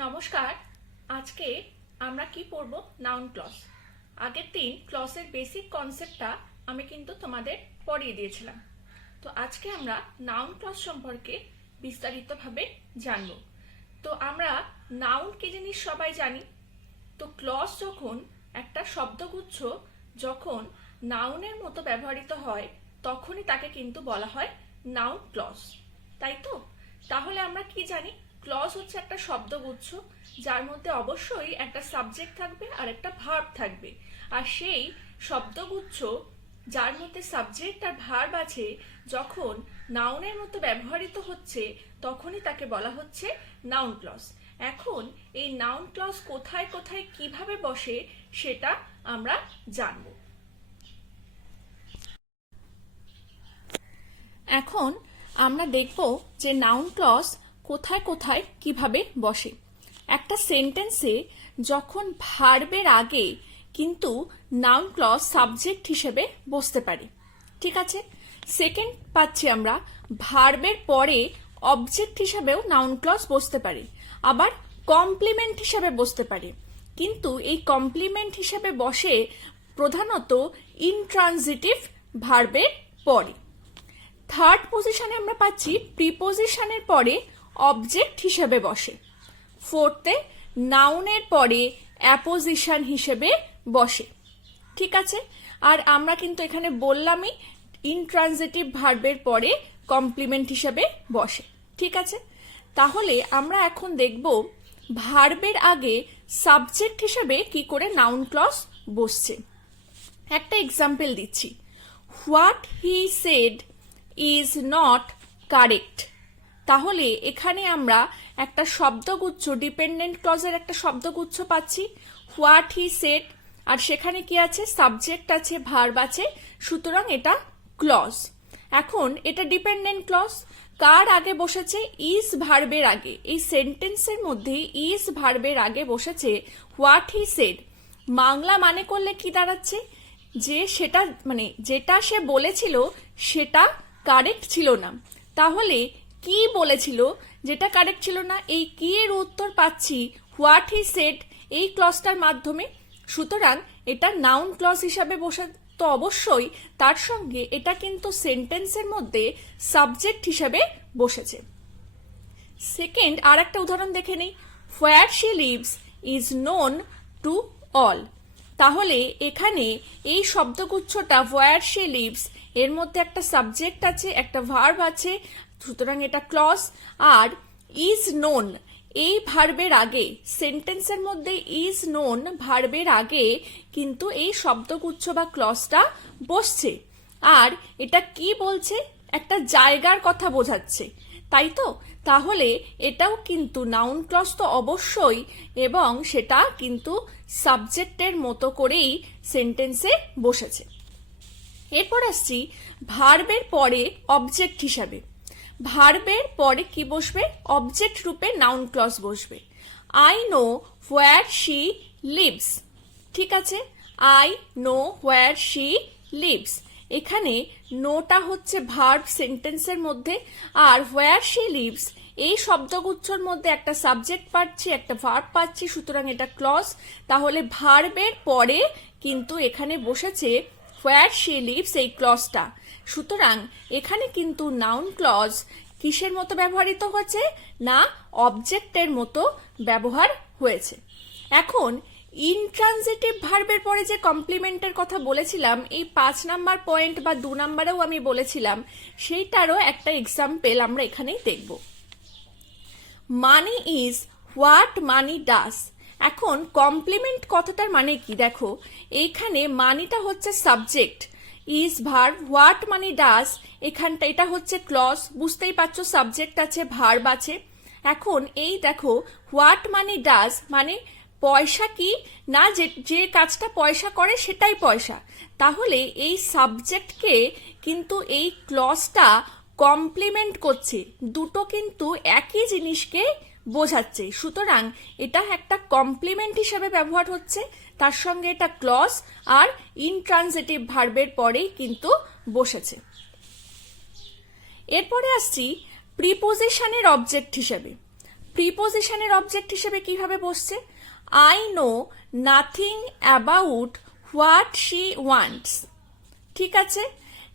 নমস্কার। আজকে আমরা কি পড়ব? Noun clause. আগের দিন ক্লজের বেসিক কনসেপ্টটা আমি কিন্তু তোমাদের পড়িয়ে দিয়েছিলাম। তো আজকে আমরা নাউন ক্লজ সম্পর্কে বিস্তারিতভাবে জানব। তো আমরা নাউন কি জিনিস সবাই জানি। তো ক্লজ যখন একটা শব্দগুচ্ছ যখন নাউনের মতো ব্যবহৃত হয় তখনই তাকে কিন্তু বলা হয় নাউন ক্লজ, তাই তো? তাহলে আমরা কি জানি? ক্লজ হচ্ছে একটা শব্দগুচ্ছ যার মধ্যে অবশ্যই একটা সাবজেক্ট থাকবে আর একটা ভার্ব থাকবে, আর সেই শব্দগুচ্ছ যার মধ্যে সাবজেক্ট আর ভার্ব আছে যখন নাউনের মতো ব্যবহৃত হচ্ছে তখনই তাকে বলা হচ্ছে নাউন ক্লজ। এখন এই নাউন ক্লজ কোথায় কোথায় কিভাবে বসে সেটা আমরা জানব। এখন আমরা দেখব যে নাউন ক্লজ কোথায় কোথায় কিভাবে বসে। একটা সেন্টেন্সে যখন ভার্বের আগে কিন্তু নাউন ক্লজ সাবজেক্ট হিসেবে বসতে পারে, ঠিক আছে। সেকেন্ড পাচ্ছি আমরা ভার্বের পরে অবজেক্ট হিসেবেও নাউন ক্লজ বসতে পারে, আবার কমপ্লিমেন্ট হিসেবে বসতে পারে, কিন্তু এই কমপ্লিমেন্ট হিসেবে বসে প্রধানত ইনট্রানজিটিভ ভার্বের পরে। থার্ড পজিশনে আমরা পাচ্ছি প্রিপোজিশনের পরে অবজেক্ট হিসেবে বসে। ফোর্থে নাউনের পরে অ্যাপোজিশন হিসেবে বসে, ঠিক আছে। আর আমরা কিন্তু এখানে বললামই ইনট্রানজিটিভ ভার্বের পরে কমপ্লিমেন্ট হিসেবে বসে, ঠিক আছে। তাহলে আমরা এখন দেখব ভার্বের আগে সাবজেক্ট হিসেবে কি করে নাউন ক্লজ বসছে। একটা এক্সাম্পল দিচ্ছি। What he said is not correct. তাহলে এখানে আমরা একটা শব্দগুচ্ছ, ডিপেন্ডেন্ট ক্লজের একটা শব্দগুচ্ছ পাচ্ছি, হোয়াট হি সেড, আর সেখানে কি আছে? সাবজেক্ট আছে, ভার্ব আছে, সুতরাং এটা ক্লজ। এখন এটা ডিপেন্ডেন্ট ক্লজ, কার আগে বসেছে? ইজ ভার্বের আগে। এই সেন্টেন্সের মধ্যে ইজ ভার্বের আগে বসেছে হোয়াট হি সেড। বাংলা মানে করলে কি দাঁড়াচ্ছে? যে সেটা মানে যেটা সে বলেছিল সেটা কারেক্ট ছিল না। তাহলে কি বলেছিল যেটা কারেক্ট ছিল না? এই কি এর উত্তর পাচ্ছি হোয়াট হি সেড এই ক্লজটার মাধ্যমে। সুতরাং এটা নাউন ক্লজ হিসাবে বসে, তো অবশ্যই তার সঙ্গে এটা কিন্তু সেন্টেন্সের মধ্যে সাবজেক্ট হিসাবে বসেছে। সেকেন্ড আর একটা উদাহরণ দেখে নেই। Where she lives is known to all. তাহলে এখানে এই শব্দগুচ্ছটা হোয়ার শি লিভস এর মধ্যে একটা সাবজেক্ট আছে, একটা ভার্ব আছে, সুতরাং এটা ক্লজ। আর ইজ নোন এই ভার্বের আগে, সেন্টেন্সের মধ্যে ইজ নোন ভার্বের আগে কিন্তু এই শব্দগুচ্ছ বা ক্লজটা বসছে। আর এটা কি বলছে? একটা জায়গার কথা বোঝাচ্ছে, তাই তো? তাহলে এটাও কিন্তু নাউন ক্লজ তো অবশ্যই, এবং সেটা কিন্তু সাবজেক্টের মতো করেই সেন্টেন্সে বসেছে। এরপর আসছি ভার্বের পরে অবজেক্ট হিসাবে। ভার্বের পরে কি বসবে? অবজেক্ট রূপে নাউন ক্লজ বসবে। I know where she leaves, ঠিক আছে। I know where she leaves, এখানে নোটা হচ্ছে ভার্ব সেন্টেন্সের মধ্যে, আর হোয়ার শি লিভস এই শব্দগুচ্ছর মধ্যে একটা সাবজেক্ট পাচ্ছি, একটা ভার্ব পাচ্ছি, সুতরাং এটা ক্লজ। তাহলে ভার্বের পরে কিন্তু এখানে বসেছে হোয়ার শি লিভস এই ক্লজটা। সুতরাং এখানে কিন্তু নাউন ক্লজ কিসের মতো ব্যবহৃত হয়েছে? না, অবজেক্টের মতো ব্যবহার হয়েছে। এখন ইনট্রানজিটিভ ভার্বের পরে যে কমপ্লিমেন্টের কথা বলেছিলাম, এই 5 নাম্বার পয়েন্ট বা 2 নাম্বারেও আমি বলেছিলাম, সেইটারও একটা এক্সাম্পল আমরা এখানেই দেখব। মানি ইজ হোয়াট মানি ডাস। এখন কমপ্লিমেন্ট কথাটার মানে কি? দেখো, এইখানে মানিটা হচ্ছে সাবজেক্ট, ইজ ভার্ব, হোয়াট মানি ডাস এখানটা এটা হচ্ছে ক্লজ। বুঝতেই পারছো সাবজেক্ট আছে, ভার্ব আছে। এখন এই দেখো হোয়াট মানি ডাস মানে পয়সা কি না, যে কাজটা পয়সা করে সেটাই পয়সা। তাহলে এই সাবজেক্টকে কিন্তু এই ক্লজটা কমপ্লিমেন্ট করছে, দুটো কিন্তু একই জিনিসকে বোঝাচ্ছে, সুতরাং এটা একটা কমপ্লিমেন্ট হিসেবে ব্যবহার হচ্ছে। তার সঙ্গে এটা ক্লজ আর ইনট্রানজিটিভ ভার্বের পরেই কিন্তু বসেছে। এরপরে আসছি প্রিপোজিশনের অবজেক্ট হিসেবে। প্রিপোজিশনের অবজেক্ট হিসেবে কিভাবে বসছে? I know nothing about what she wants. ঠিক আছে,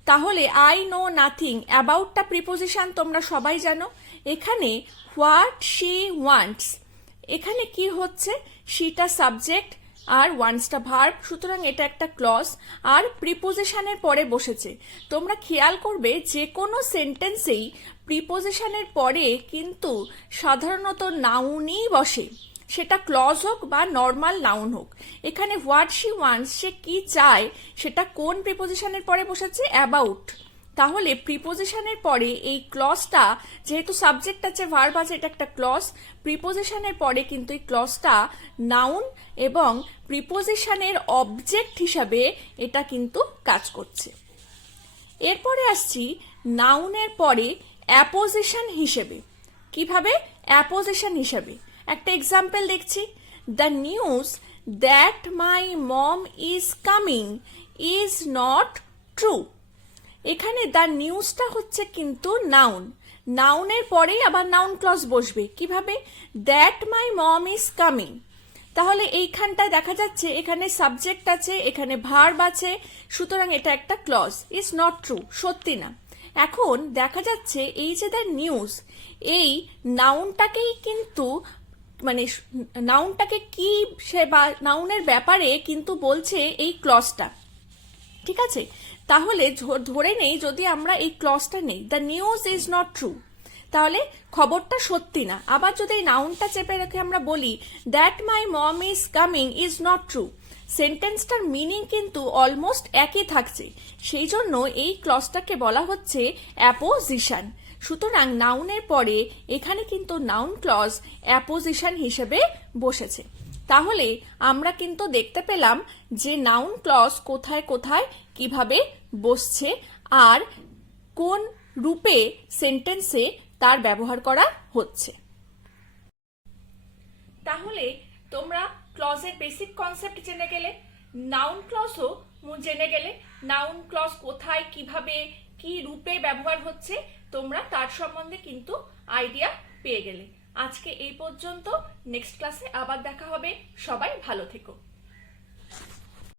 তাহলে আই নো নাথিং, অ্যাবাউটটা প্রিপোজিশন তোমরা সবাই জানো। এখানে হোয়াট শি ওয়ান্টস, এখানে কি হচ্ছে? শিটা সাবজেক্ট আর ওয়ান্টসটা ভার্ব, সুতরাং এটা একটা ক্লজ আর প্রিপোজিশনের পরে বসেছে। তোমরা খেয়াল করবে যে কোনো সেন্টেন্সেই প্রিপোজিশনের পরে কিন্তু সাধারণত নাউনই বসে, সেটা ক্লজ হোক বা নর্মাল নাউন হোক। এখানে হোয়াট শি ওয়ান্টস, সে কি চায়, সেটা কোন প্রিপোজিশনের পরে বসেছে? অ্যাবাউট। তাহলে প্রিপোজিশনের পরে এই ক্লজটা, যেহেতু সাবজেক্ট আছে ভার্ব আছে, এটা একটা ক্লজ, প্রিপোজিশনের পরে কিন্তু এই ক্লজটা নাউন এবং প্রিপোজিশনের অবজেক্ট হিসাবে এটা কিন্তু কাজ করছে। এরপরে আসছি নাউনের পরে অ্যাপোজিশন হিসেবে। কিভাবে? অ্যাপোজিশন হিসেবে একটা এক্সাম্পল দেখছি, the news that my mom is coming is not true. এখানে দ্য নিউজটা হচ্ছে কিন্তু নাউন, নাউনের পরেই আবার নাউন ক্লজ বসবে। কিভাবে? That my mom is coming. তাহলে এইখানটায় দেখা যাচ্ছে এখানে সাবজেক্ট আছে, এখানে ভার্ব আছে, সুতরাং এটা একটা ক্লজ। ইজ নট ট্রু, সত্যি না। এখন দেখা যাচ্ছে এই যে দ্য নিউজ, এই নাউনটাকেই কিন্তু মানে নাউনটাকে কি সে বা নাউনের ব্যাপারে কিন্তু বলছে এই ক্লজটা। ঠিক আছে, তাহলে ধরে নেই যদি আমরা এই ক্লজটা নেই, the news is not true, তাহলে খবরটা সত্যি না। আবার যদি এই নাউনটা চেপে রেখে আমরা বলি that my mom is coming is not true, সেন্টেন্সটার মিনিং কিন্তু অলমোস্ট একই থাকছে। সেই জন্য এই ক্লজটাকে বলা হচ্ছে অ্যাপোজিশন। সুতরাং নাউনের পরে এখানে কিন্তু নাউন ক্লজ অ্যাপোজিশন হিসেবে বসেছে। তাহলে আমরা কিন্তু দেখতে পেলাম যে নাউন ক্লজ কোথায় কোথায় কিভাবে বসছে আর কোন রূপে সেন্টেন্সে তার ব্যবহার করা হচ্ছে। তাহলে তোমরা ক্লজের বেসিক কনসেপ্ট জেনে গেলে, নাউন ক্লজও জেনে গেলে, নাউন ক্লজ কোথায় কিভাবে কি রূপে ব্যবহার হচ্ছে তোমরা তার সম্বন্ধে কিন্তু আইডিয়া পেয়ে গেলে। আজকে এই পর্যন্ত, নেক্সট ক্লাসে আবার দেখা হবে। সবাই ভালো থেকো।